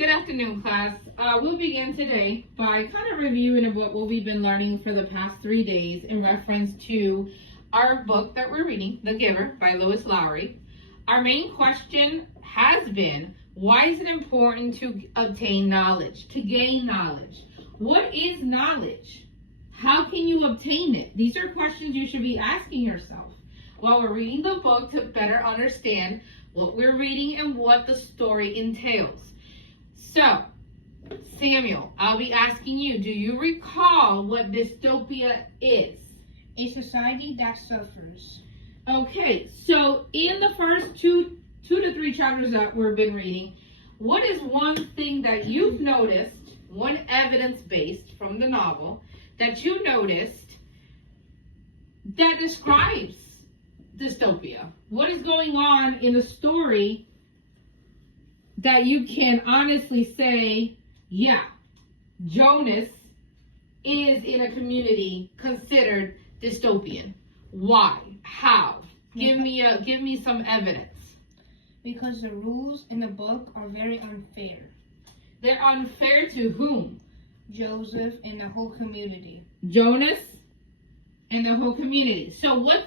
Good afternoon, class. We'll begin today by kind of reviewing what we've been learning for the past 3 days in reference to our book that we're reading, The Giver by Lois Lowry. Our main question has been, why is it important to obtain knowledge, to gain knowledge? What is knowledge? How can you obtain it? These are questions you should be asking yourself while we're reading the book to better understand what we're reading and what the story entails. So, Samuel, I'll be asking you, do you recall what dystopia is? A society that suffers. Okay, so in the first two to three chapters that we've been reading, what is one thing that you've noticed, one evidence-based from the novel, that you noticed that describes dystopia? What is going on in the story that you can honestly say, yeah, Jonas is in a community considered dystopian? Why? How? Give me some evidence. Because the rules in the book are very unfair. They're unfair to whom? Joseph and the whole community. Jonas and the whole community. So what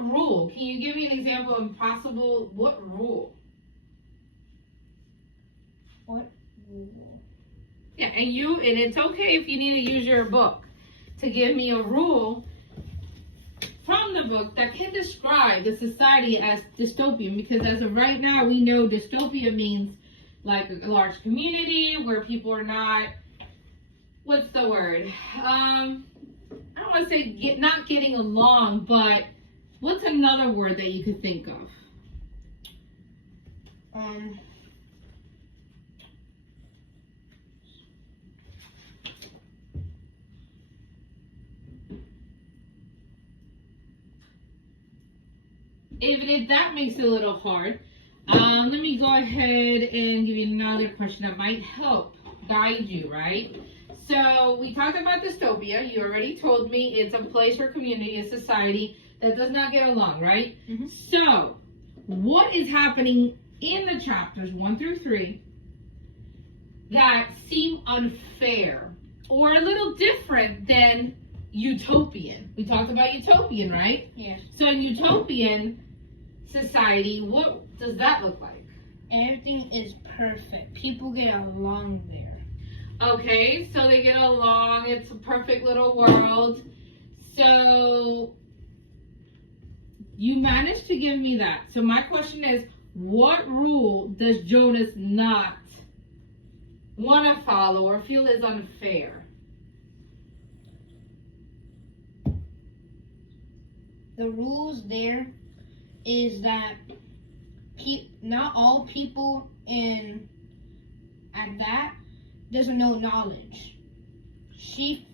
rule? Can you give me an example of possible, what rule? What rule? Yeah, and it's okay if you need to use your book to give me a rule from the book that can describe the society as dystopian, because as of right now, we know dystopia means like a large community where people are not, what's the word? I don't want to say not getting along, but what's another word that you could think of? If that makes it a little hard, let me go ahead and give you another question that might help guide you, right? So we talked about dystopia. You already told me it's a place or community, a society that does not get along, right? Mm-hmm. So what is happening in the chapters 1 through 3 that seem unfair or a little different than utopian? We talked about utopian, right? Yes. So in utopian society, what does that look like? Everything is perfect. People get along there. Okay, so they get along. It's a perfect little world. So you managed to give me that. So my question is, what rule does Jonas not want to follow or feel is unfair? The rules there is that not all people at that doesn't know knowledge. She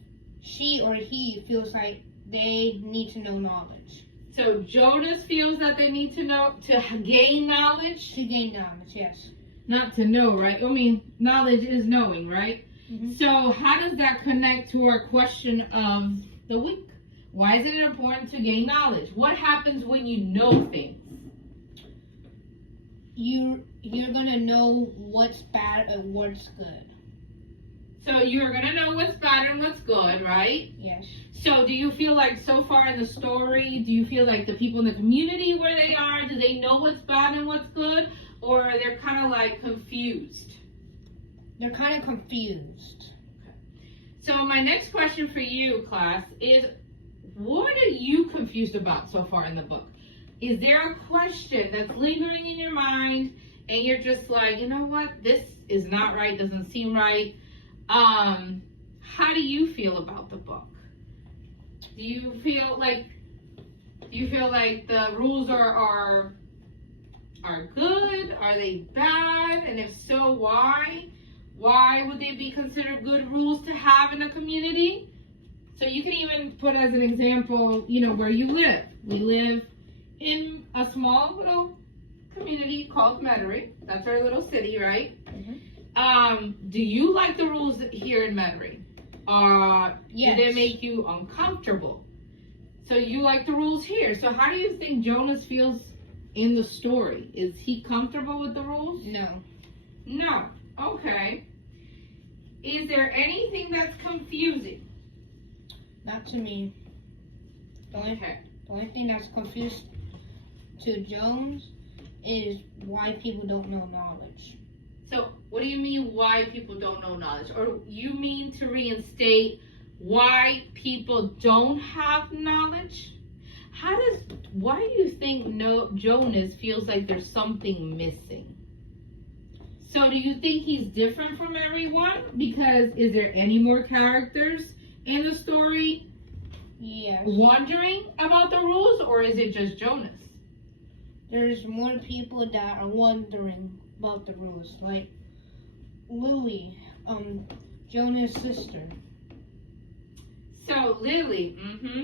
or he feels like they need to know knowledge. So Jonas feels that they need to know, to gain knowledge? To gain knowledge, yes. Not to know, right? I mean, knowledge is knowing, right? Mm-hmm. So how does that connect to our question of the week? Why is it important to gain knowledge? What happens when you know things? You're gonna know what's bad and what's good. So you're gonna know what's bad and what's good, right? Yes. So do you feel like so far in the story, do you feel like the people in the community where they are, do they know what's bad and what's good? Or they're kind of like confused? They're kind of confused. Okay. So my next question for you, class, is what are you confused about so far in the book? Is there a question that's lingering in your mind and you're just like, you know what, this is not right, doesn't seem right? How do you feel about the book? Do you feel like the rules are good? Are they bad? And if so, why? Why would they be considered good rules to have in a community? So you can even put as an example, where you live. We live in a small little community called Metairie. That's our little city, right? Mm-hmm. Do you like the rules here in Metairie? Yes. Do they make you uncomfortable? So you like the rules here. So how do you think Jonas feels in the story? Is he comfortable with the rules? No. No. Okay. Is there anything that's confusing? Not to me. The only thing that's confused to Jones is why people don't know knowledge. So, what do you mean why people don't know knowledge? Or you mean to reinstate why people don't have knowledge? Why do you think Jonas feels like there's something missing? So do you think he's different from everyone? Because is there any more characters in the story Yes. wondering about the rules, or is it just Jonas? There's more people that are wondering about the rules, like Lily, Jonah's sister. So Lily,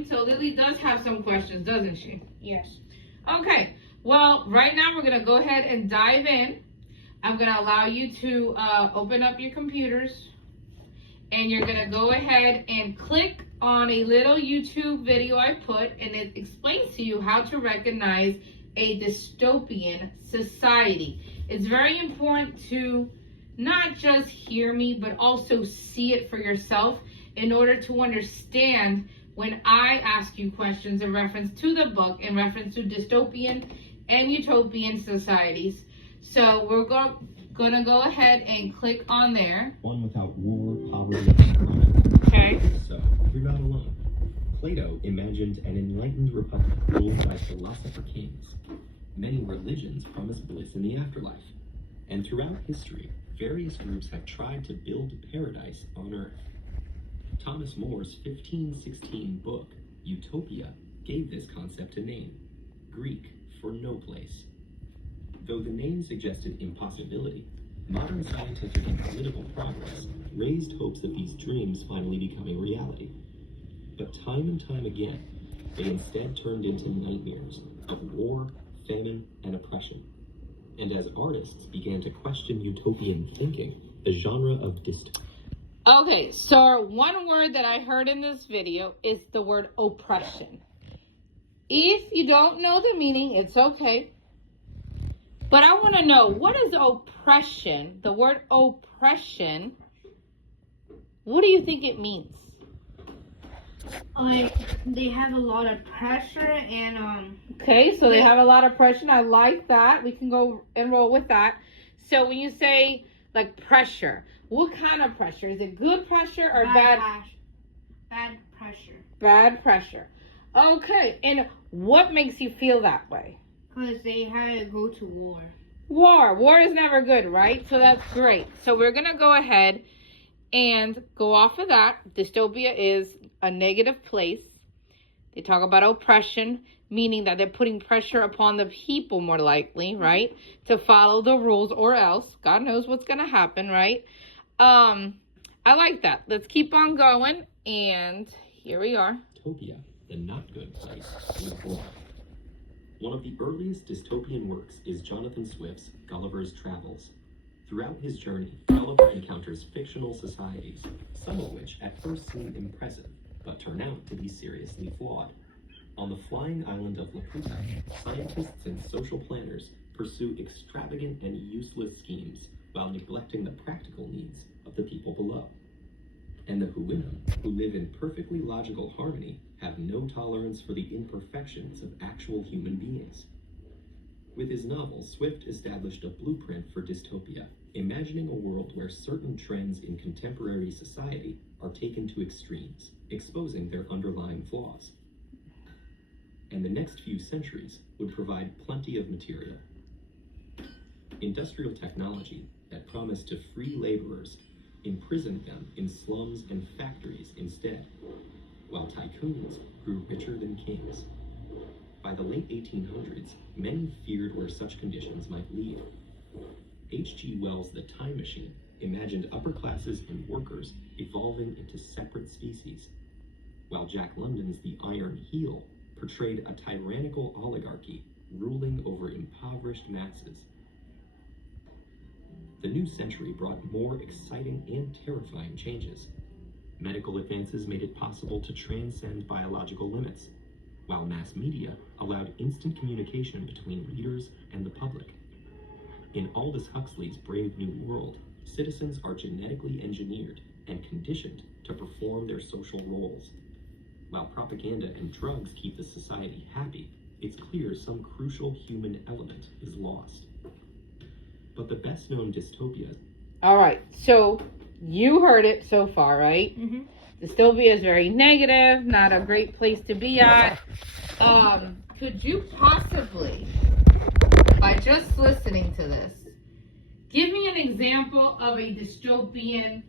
so Lily does have some questions, doesn't she? Yes. Okay, well, right now we're gonna go ahead and dive in. I'm gonna allow you to open up your computers, and you're gonna go ahead and click on a little YouTube video I put, and it explains to you how to recognize a dystopian society. It's very important to not just hear me, but also see it for yourself in order to understand when I ask you questions in reference to the book, in reference to dystopian and utopian societies. So we're gonna go ahead and click on there. One without war, poverty, and crime. Okay. So, you're not alone. Plato imagined an enlightened republic ruled by philosopher kings. Many religions promise bliss in the afterlife. And throughout history, various groups have tried to build paradise on Earth. Thomas More's 1516 book, Utopia, gave this concept a name, Greek for no place. Though the name suggested impossibility, modern scientific and political progress raised hopes of these dreams finally becoming reality. But time and time again, they instead turned into nightmares of war, famine, and oppression. And as artists began to question utopian thinking, the genre of dystopia. Okay, so one word that I heard in this video is the word oppression. If you don't know the meaning, it's okay. But I want to know, what is oppression? The word oppression, what do you think it means? Like, they have a lot of pressure and, Okay, so they have a lot of pressure. I like that. We can go and roll with that. So when you say, like, pressure, what kind of pressure? Is it good pressure or bad? Bad pressure. Bad pressure. Okay, and what makes you feel that way? Because they had to go to war. War is never good, right? So that's great. So we're going to go ahead and go off of that. Dystopia is a negative place. They talk about oppression, meaning that they're putting pressure upon the people more likely, right? To follow the rules, or else God knows what's going to happen, right? I like that. Let's keep on going. And here we are. Utopia, the not good place, was born. One of the earliest dystopian works is Jonathan Swift's Gulliver's Travels. Throughout his journey, Gulliver encounters fictional societies, some of which at first seem impressive, but turn out to be seriously flawed. On the flying island of Laputa, scientists and social planners pursue extravagant and useless schemes while neglecting the practical needs of the people below. And the Huinum, who live in perfectly logical harmony, have no tolerance for the imperfections of actual human beings. With his novel, Swift established a blueprint for dystopia, imagining a world where certain trends in contemporary society are taken to extremes, exposing their underlying flaws. And the next few centuries would provide plenty of material. Industrial technology that promised to free laborers imprisoned them in slums and factories instead, while tycoons grew richer than kings. By the late 1800s, many feared where such conditions might lead. H.G. Wells' The Time Machine imagined upper classes and workers evolving into separate species, while Jack London's The Iron Heel portrayed a tyrannical oligarchy ruling over impoverished masses. The new century brought more exciting and terrifying changes. Medical advances made it possible to transcend biological limits, while mass media allowed instant communication between readers and the public. In Aldous Huxley's Brave New World, citizens are genetically engineered and conditioned to perform their social roles. While propaganda and drugs keep the society happy, it's clear some crucial human element is lost. But the best-known dystopia... All right, so you heard it so far, right? Mm-hmm. Dystopia is very negative, not a great place to be at. Could you possibly, by just listening to this, give me an example of a dystopian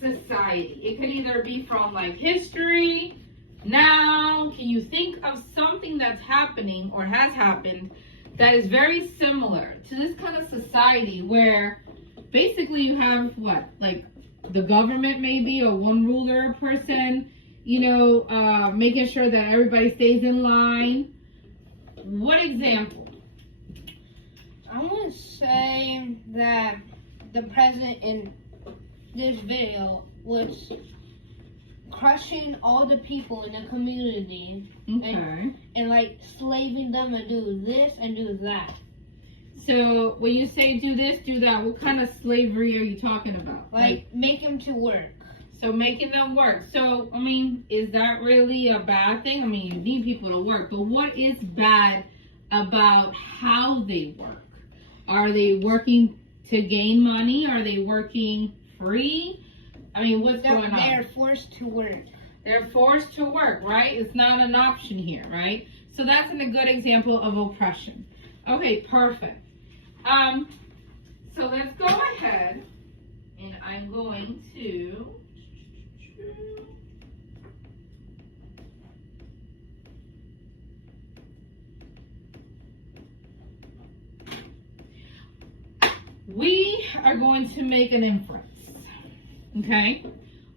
society? It could either be from like history, now. Can you think of something that's happening or has happened that is very similar to this kind of society where basically you have what, like the government maybe, or one ruler person, making sure that everybody stays in line? What example? I want to say that the president in this video was crushing all the people in the community and like slaving them to do this and do that. So when you say do this, do that, what kind of slavery are you talking about? Like make them to work. So making them work. So, I mean, is that really a bad thing? I mean, you need people to work, but what is bad about how they work? Are they working to gain money? Are they working free? I mean, what's going on? They're forced to work. They're forced to work, right? It's not an option here, right? So that's a good example of oppression. Okay, perfect. So let's go ahead, and I'm going to... We are going to make an inference, okay?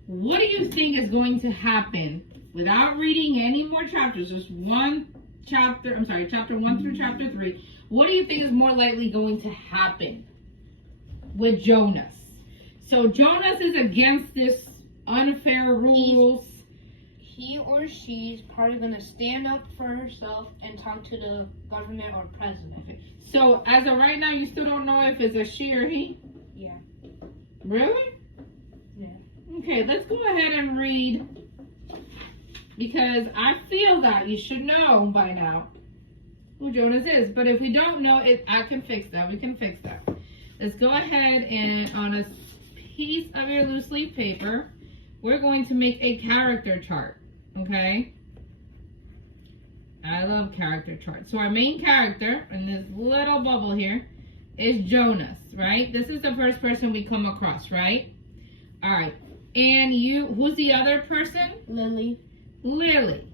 What do you think is going to happen without reading any more chapters, just one chapter, chapter 1 through chapter 3, what do you think is more likely going to happen with Jonas? So Jonas is against this unfair rules. He or she's probably going to stand up for herself and talk to the government or president. Okay. So as of right now, you still don't know if it's a she or he? Yeah. Really? Yeah. Okay, let's go ahead and read, because I feel that you should know by now who Jonas is. But if we don't know it, I can fix that. We can fix that. Let's go ahead and on a piece of your loose leaf paper, we're going to make a character chart, okay? I love character charts. So our main character in this little bubble here is Jonas, right? This is the first person we come across, right? All right. And who's the other person? Lily. Lily.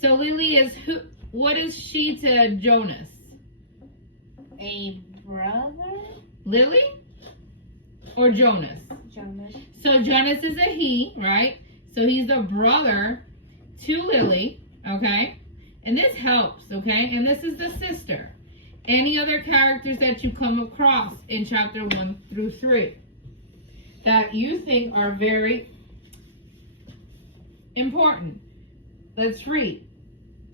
So Lily is who? What is she to Jonas? A brother? Lily? Or Jonas? Jonas. So Jonas is a he, right? So he's the brother to Lily, okay? And this helps, okay? And this is the sister. Any other characters that you come across in chapter 1 through 3 that you think are very important? Let's read.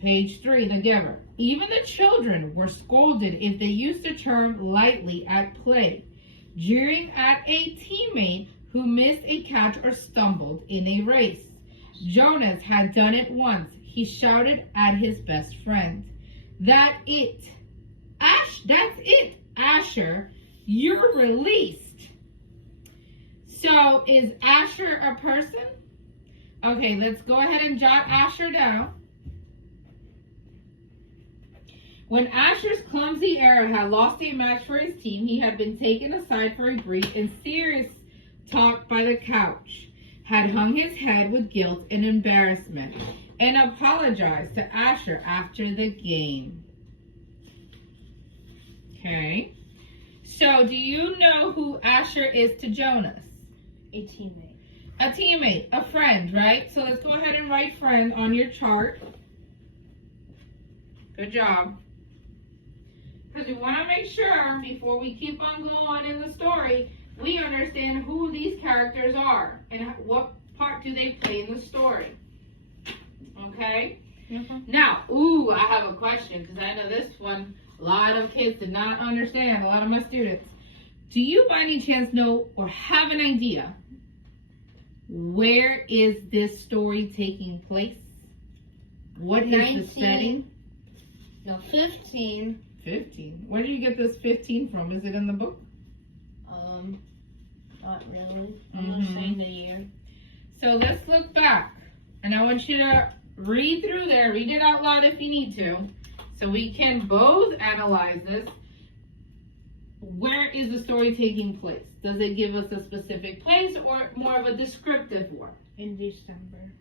Page 3, the giver. Even the children were scolded if they used the term lightly at play, jeering at a teammate who missed a catch or stumbled in a race. Jonas had done it once. He shouted at his best friend. That's it, Asher, you're released. So is Asher a person? Okay, let's go ahead and jot Asher down. When Asher's clumsy error had lost a match for his team, he had been taken aside for a brief and serious talk by the couch, had hung his head with guilt and embarrassment, and apologized to Asher after the game. Okay. So do you know who Asher is to Jonas? A teammate. A teammate, a friend, right? So let's go ahead and write friend on your chart. Good job. Because we want to make sure, before we keep on going in the story, we understand who these characters are and what part do they play in the story. Okay? Mm-hmm. Now, I have a question, because I know this one, a lot of kids did not understand, a lot of my students. Do you by any chance know or have an idea where is this story taking place? What is the setting? No, 15. 15. Where do you get this 15 from? Is it in the book? Not really. I'm not saying the year. So let's look back. And I want you to read through there. Read it out loud if you need to. So we can both analyze this. Where is the story taking place? Does it give us a specific place or more of a descriptive one? In December.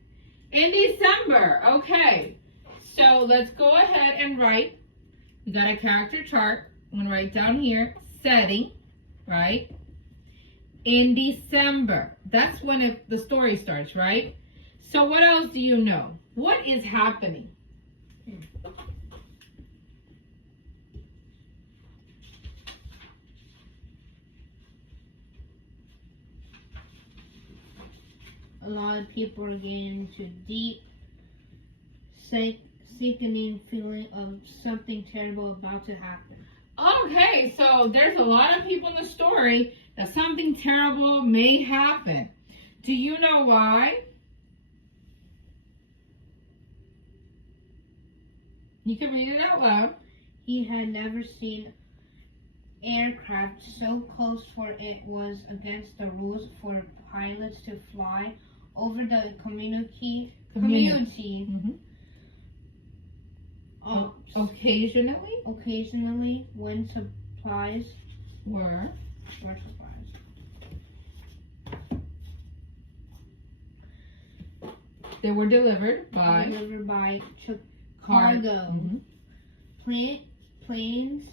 In December. Okay. So let's go ahead and write. We got a character chart. I'm going to write down here. Setting. Right? In December. That's when the story starts, right? So what else do you know? What is happening? A lot of people are getting into deep, sickening feeling of something terrible about to happen. Okay, so there's a lot of people in the story that something terrible may happen. Do you know why? You can read it out loud. He had never seen aircraft so close, for it was against the rules for pilots to fly over the community. Mm-hmm. Occasionally, when supplies were supplies. They were delivered by cargo. Mm-hmm. Planes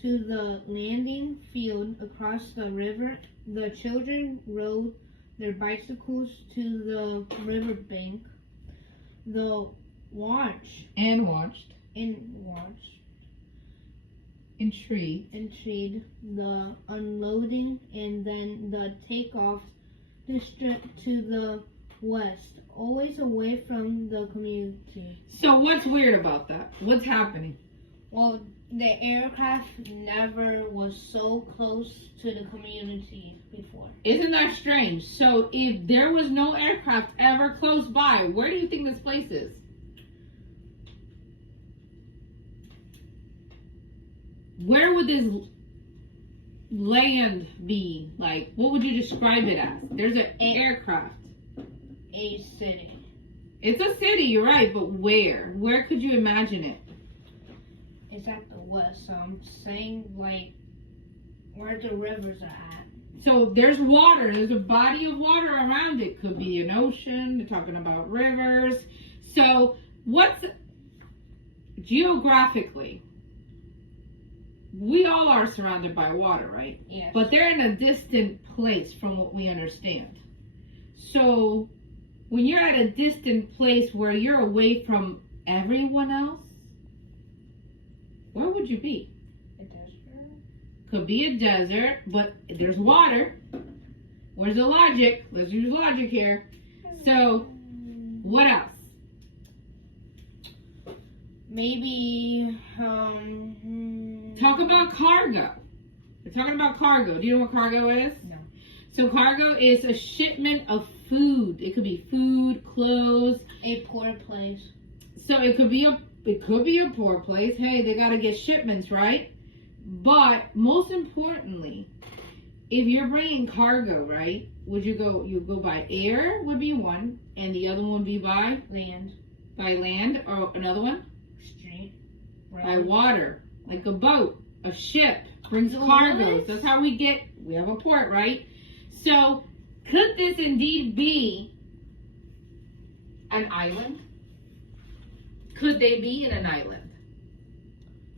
to the landing field across the river. The children rode their bicycles to the riverbank. Watched intrigued the unloading and then the takeoff district to the west, always away from the community. So what's weird about that? What's happening? Well, the aircraft never was so close to the community before. Isn't that strange? So if there was no aircraft ever close by, where do you think this place is? Where would this land be? Like, what would you describe it as? There's an aircraft. A city. It's a city, you're right, but where? Where could you imagine it? It's at the west, so I'm saying, like, where the rivers are at. So there's water. There's a body of water around it. Could be an ocean. They're talking about rivers. So what's geographically? We all are surrounded by water, right? Yes. But they're in a distant place from what we understand. So when you're at a distant place where you're away from everyone else, where would you be? A desert. Could be a desert, but there's water. Where's the logic? Let's use logic here. So, what else? Maybe, Talk about cargo. We're talking about cargo. Do you know what cargo is? No. So cargo is a shipment of food. It could be food, clothes. A poor place. So it could be a poor place. Hey, they gotta get shipments, right? But most importantly, if you're bringing cargo, right? You go by air would be one, and the other one would be by Land. By land, or another one? Street. By water, like a boat, a ship brings cargoes. That's how we have a port, right? So could this indeed be an island? Could they be in an island?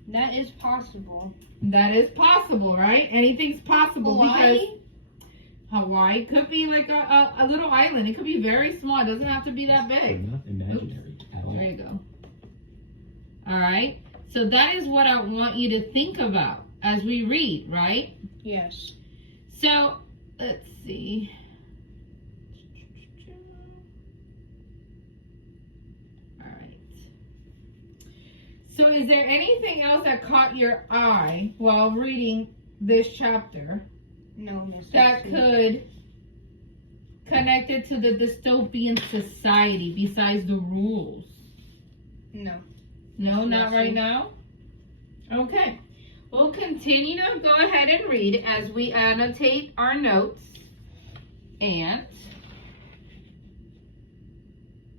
That is possible. That is possible, right? Anything's possible. Hawaii? Because Hawaii could be like a little island. It could be very small. It doesn't have to be that big. Not imaginary at all. There you go. All right. So that is what I want you to think about as we read, right? Yes. So let's see. All right. So is there anything else that caught your eye while reading this chapter No, Miss that Dixie. could connect it to the dystopian society besides the rules? No. No, Miss not Dixie. right now? Okay. We'll continue to go ahead and read as we annotate our notes. And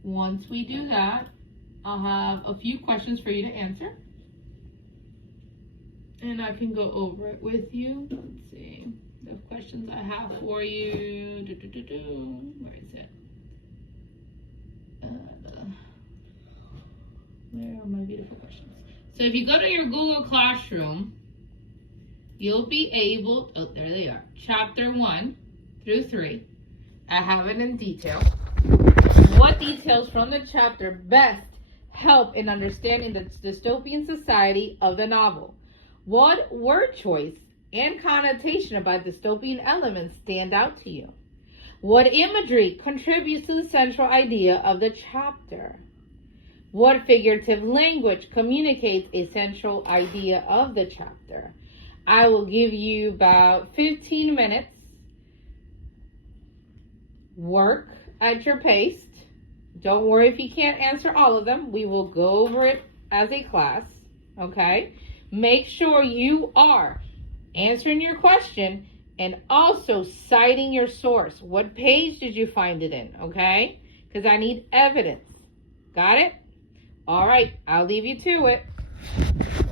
once we do that, I'll have a few questions for you to answer. And I can go over it with you. Let's see. The questions I have for you. Where is it? Where are my beautiful questions? So if you go to your Google Classroom, you'll be able, oh, there they are. Chapter 1 through 3. I have it in detail. What details from the chapter best help in understanding the dystopian society of the novel? What word choice and connotation about dystopian elements stand out to you? What imagery contributes to the central idea of the chapter? What figurative language communicates a central idea of the chapter? I will give you about 15 minutes. Work at your pace. Don't worry if you can't answer all of them. We will go over it as a class, okay? Make sure you are answering your question and also citing your source. What page did you find it in, okay? Because I need evidence. Got it? All right, I'll leave you to it.